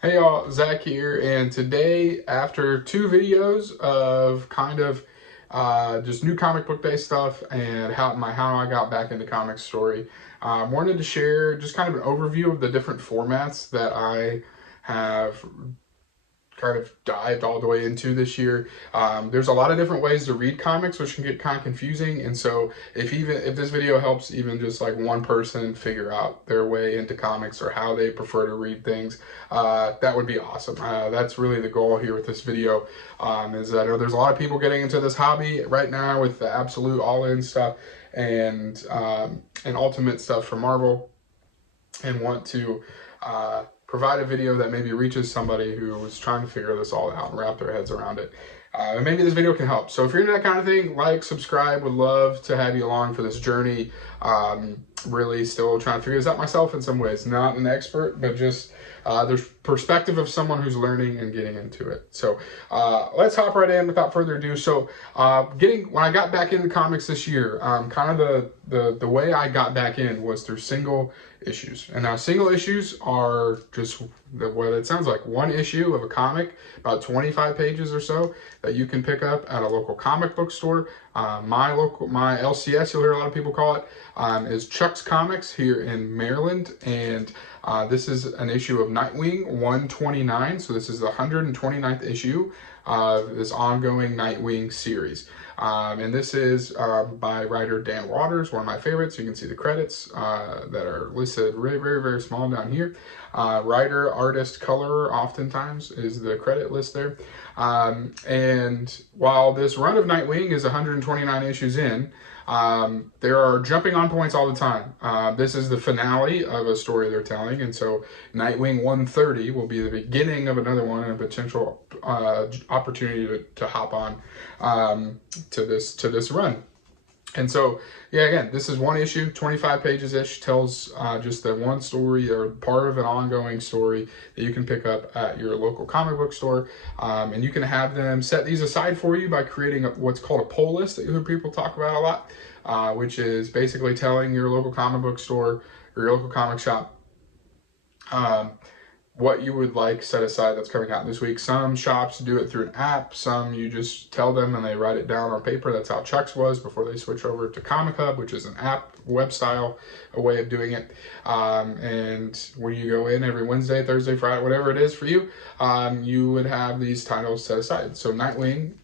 Hey y'all, Zach here, and today, after two videos of kind of just new comic book day stuff and how I got back into comics story, wanted to share just kind of an overview of the different formats that I have kind of dived all the way into this year. There's a lot of different ways to read comics, which can get kind of confusing. And so, if this video helps even just like one person figure out their way into comics or how they prefer to read things, that would be awesome. That's really the goal here with this video. Is that I know there's a lot of people getting into this hobby right now with the absolute all-in stuff and ultimate stuff from Marvel, and want to provide a video that maybe reaches somebody who is trying to figure this all out and wrap their heads around it. And maybe this video can help. So if you're into that kind of thing, like, subscribe. Would love to have you along for this journey. Really still trying to figure this out myself in some ways. Not an expert, but just there's perspective of someone who's learning and getting into it. So let's hop right in without further ado. So when I got back into comics this year, kind of the way I got back in was through single issues. And now single issues are just what it sounds like, one issue of a comic, about 25 pages or so, that you can pick up at a local comic book store. My LCS, you'll hear a lot of people call it, is Chuck's Comics here in Maryland. And this is an issue of Nightwing 129. So this is the 129th issue of this ongoing Nightwing series. And this is by writer Dan Watters, one of my favorites. You can see the credits that are listed really very, very small down here. Writer, artist, colorer oftentimes is the credit list there. And while this run of Nightwing is 129 issues in, there are jumping on points all the time. This is the finale of a story they're telling, and so Nightwing 130 will be the beginning of another one and a potential opportunity to hop on to this run. And so, yeah, again, this is one issue, 25 pages-ish, tells just the one story or part of an ongoing story that you can pick up at your local comic book store. And you can have them set these aside for you by creating what's called a pull list that you hear people talk about a lot, which is basically telling your local comic book store or your local comic shop what you would like set aside that's coming out this week. Some shops do it through an app. Some you just tell them and they write it down on paper. That's how Chuck's was before they switch over to Comic Hub, which is an app, web style, a way of doing it. And when you go in every Wednesday, Thursday, Friday, whatever it is for you, you would have these titles set aside. So Nightwing,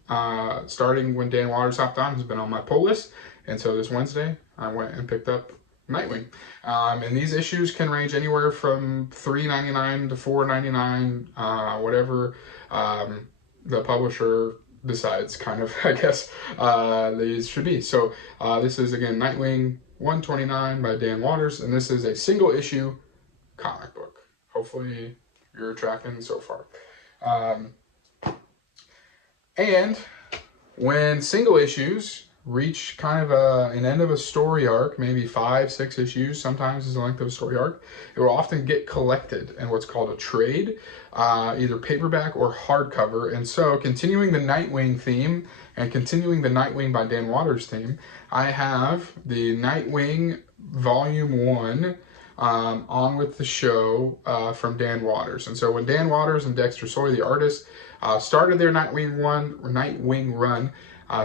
starting when Dan Watters hopped on, has been on my pull list. And so this Wednesday, I went and picked up Nightwing. And these issues can range anywhere from $3.99 to $4.99, whatever the publisher decides, kind of, I guess, these should be. So this is, again, Nightwing 129 by Dan Watters, and this is a single issue comic book. Hopefully you're tracking so far. And when single issues reach kind of an end of a story arc, maybe 5-6 issues sometimes is the length of a story arc, it will often get collected in what's called a trade, either paperback or hardcover. And so, continuing the Nightwing theme and continuing the Nightwing by Dan Watters theme, I have the Nightwing Volume 1 On With the Show from Dan Watters. And so when Dan Watters and Dexter Soy, the artist, started their Nightwing run,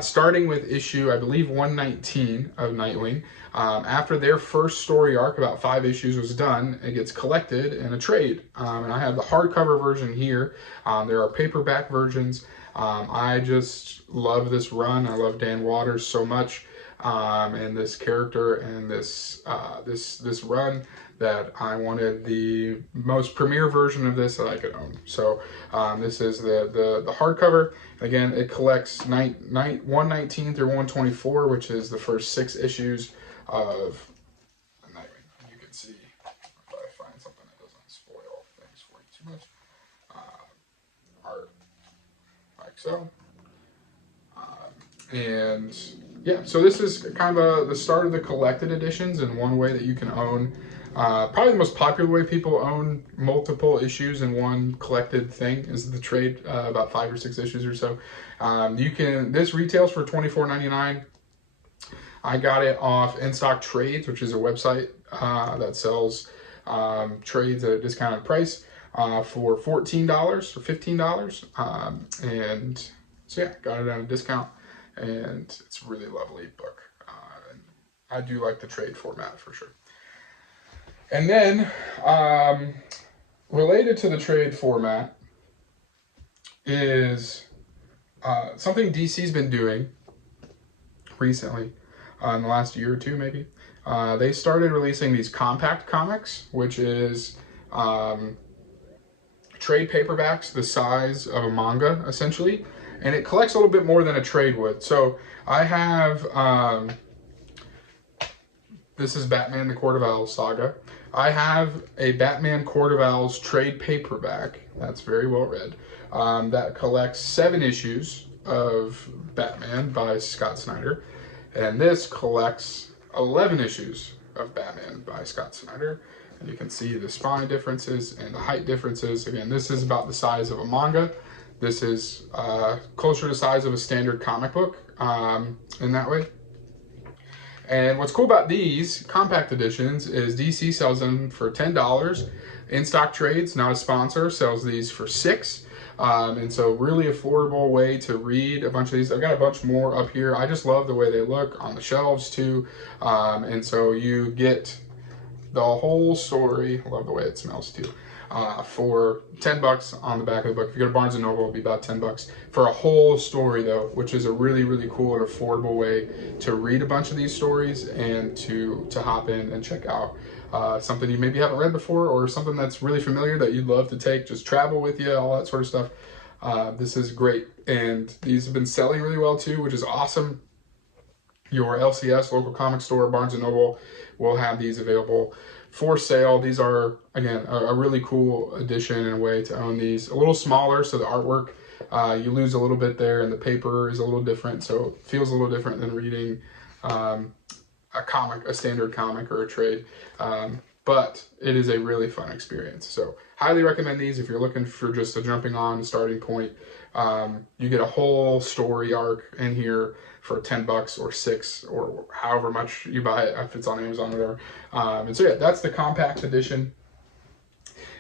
starting with issue, I believe, 119 of Nightwing. After their first story arc, about 5 issues was done, it gets collected in a trade. And I have the hardcover version here. There are paperback versions. I just love this run. I love Dan Watters so much, and this character and this run, that I wanted the most premier version of this that I could own. So this is the hardcover. Again, it collects 119 through 124, which is the first 6 issues of Nightwing. You can see, if I find something that doesn't spoil things for you too much, art like so. And yeah, so this is kind of the start of the collected editions, and one way that you can own, probably the most popular way people own multiple issues in one collected thing, is the trade, about 5 or 6 issues or so. This retails for $24.99. I got it off In Stock Trades, which is a website that sells trades at a discounted price. for $14 or $15. And so yeah, got it at a discount, and it's a really lovely book. And I do like the trade format for sure. And then related to the trade format is something DC's been doing recently, in the last year or two maybe. They started releasing these compact comics, which is trade paperbacks the size of a manga, essentially. And it collects a little bit more than a trade would. So I have, this is Batman the Court of Owls saga. I have a Batman Court of Owls trade paperback, that's very well read, that collects 7 issues of Batman by Scott Snyder. And this collects 11 issues of Batman by Scott Snyder. And you can see the spine differences and the height differences. Again, this is about the size of a manga. This is closer to the size of a standard comic book in that way. And what's cool about these compact editions is DC sells them for $10. In Stock Trades, not a sponsor, sells these for $6. And so really affordable way to read a bunch of these. I've got a bunch more up here. I just love the way they look on the shelves too. And so you get the whole story. I love the way it smells too. For $10 on the back of the book. If you go to Barnes & Noble, it'll be about $10 for a whole story though, which is a really, really cool and affordable way to read a bunch of these stories and to hop in and check out something you maybe haven't read before, or something that's really familiar that you'd love to take, just travel with you, all that sort of stuff. This is great. And these have been selling really well too, which is awesome. Your LCS, local comic store, Barnes & Noble, will have these available for sale. These are, again, a really cool addition and a way to own these. A little smaller, so the artwork, you lose a little bit there, and the paper is a little different, so it feels a little different than reading a comic, a standard comic or a trade. But it is a really fun experience. So highly recommend these if you're looking for just a jumping on starting point. You get a whole story arc in here for $10 or $6 or however much you buy it, if it's on Amazon or whatever. And so yeah, that's the compact edition.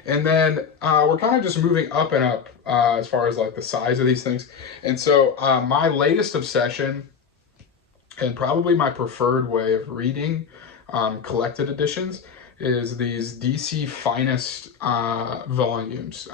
And then we're kind of just moving up and up as far as like the size of these things. And so my latest obsession, and probably my preferred way of reading collected editions, is these DC Finest volumes.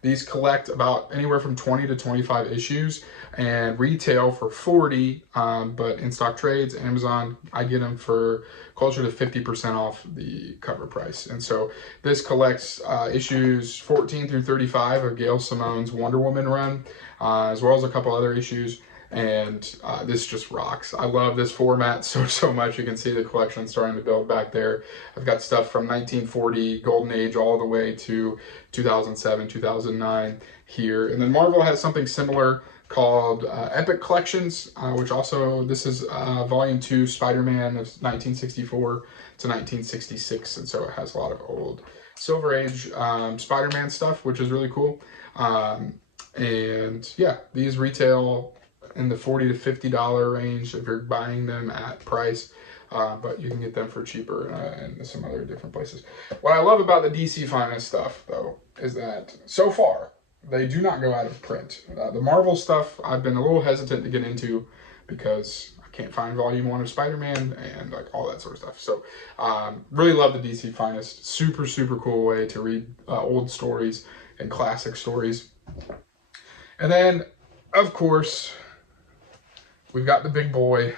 These collect about anywhere from 20 to 25 issues and retail for $40, but in Stock Trades, Amazon, I get them for closer to 50% off the cover price. And so this collects issues 14 through 35 of Gail Simone's Wonder Woman run, as well as a couple other issues. And this just rocks. I love this format so much. You can see the collection starting to build back there. I've got stuff from 1940, Golden Age, all the way to 2007, 2009 here. And then Marvel has something similar called Epic Collections, which also, this is Volume 2, Spider-Man of 1964 to 1966. And so it has a lot of old Silver Age Spider-Man stuff, which is really cool. And yeah, these retail in the $40 to $50 range if you're buying them at price, but you can get them for cheaper in some other different places. What I love about the DC Finest stuff, though, is that so far they do not go out of print. The Marvel stuff I've been a little hesitant to get into because I can't find Volume 1 of Spider-Man and like all that sort of stuff. So really love the DC Finest. Super cool way to read old stories and classic stories. And then, of course, we've got the big boy.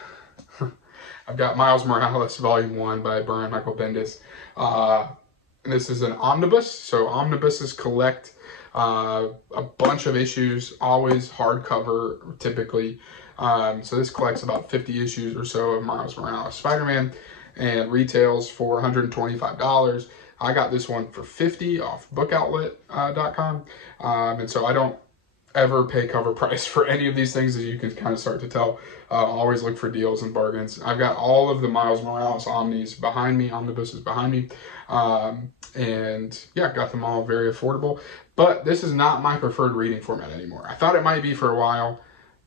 I've got Miles Morales, Volume 1 by Brian Michael Bendis. And this is an omnibus. So omnibuses collect a bunch of issues, always hardcover, typically. So this collects about 50 issues or so of Miles Morales Spider-Man and retails for $125. I got this one for $50 off bookoutlet.com. And so I don't ever pay cover price for any of these things, as you can kind of start to tell. Always look for deals and bargains. I've got all of the Miles Morales omnibuses behind me. And yeah, got them all very affordable. But this is not my preferred reading format anymore. I thought it might be for a while.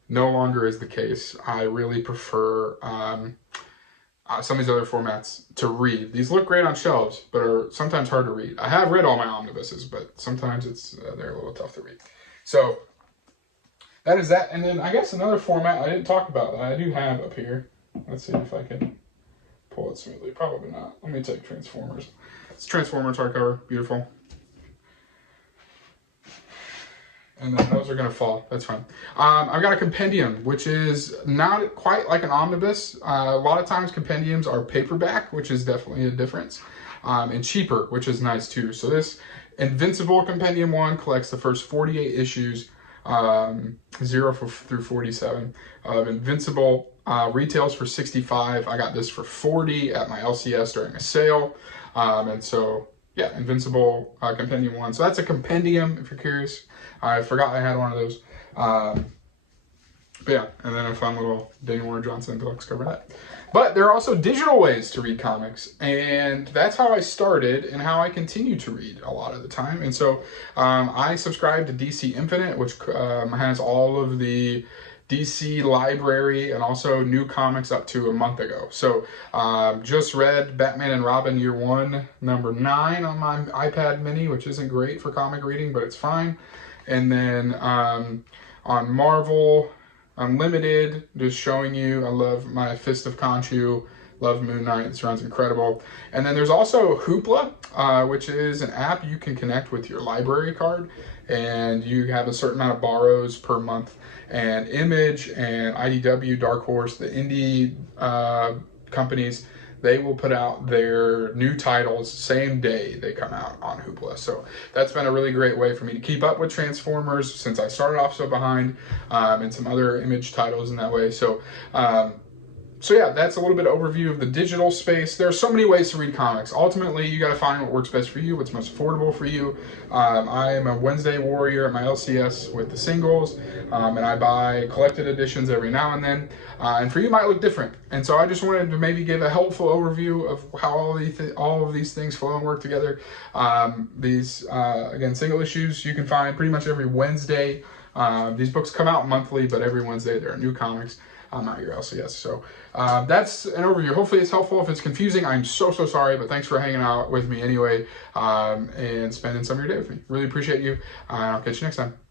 No longer is the case. I really prefer some of these other formats to read. These look great on shelves, but are sometimes hard to read. I have read all my omnibuses, but sometimes they're a little tough to read. So that is that. And then I guess another format I didn't talk about that I do have up here. Let's see if I can pull it smoothly. Probably not. Let me take Transformers. It's Transformers hardcover. Beautiful. And then those are going to fall. That's fine. I've got a compendium, which is not quite like an omnibus. A lot of times compendiums are paperback, which is definitely a difference, and cheaper, which is nice too. So this Invincible Compendium 1 collects the first 48 issues, 0 through 47 of Invincible. Retails for $65. I got this for $40 at my LCS during a sale. And so, yeah, Invincible Compendium 1. So that's a compendium, if you're curious. I forgot I had one of those. But yeah, and then a fun little Daniel Warren Johnson deluxe cover that. But there are also digital ways to read comics, and that's how I started and how I continue to read a lot of the time. And so I subscribe to DC Infinite, which has all of the DC library and also new comics up to a month ago. So just read Batman and Robin Year 1, number 9 on my iPad mini, which isn't great for comic reading, but it's fine. And then on Marvel Unlimited, just showing you, I love my Fist of Khonshu, love Moon Knight, this runs incredible. And then there's also Hoopla, which is an app you can connect with your library card, and you have a certain amount of borrows per month. And Image and IDW, Dark Horse, the indie companies, they will put out their new titles same day they come out on Hoopla. So that's been a really great way for me to keep up with Transformers since I started off so behind, and some other Image titles in that way. So yeah, that's a little bit of overview of the digital space. There are so many ways to read comics. Ultimately, you got to find what works best for you, what's most affordable for you. I am a Wednesday warrior at my LCS with the singles, and I buy collected editions every now and then. And for you, it might look different. And so I just wanted to maybe give a helpful overview of how all of these things flow and work together. Again, single issues you can find pretty much every Wednesday. These books come out monthly, but every Wednesday there are new comics. Not your LCS. So that's an overview. Hopefully it's helpful. If it's confusing, I'm so sorry, but thanks for hanging out with me anyway, and spending some of your day with me. Really appreciate you. I'll catch you next time.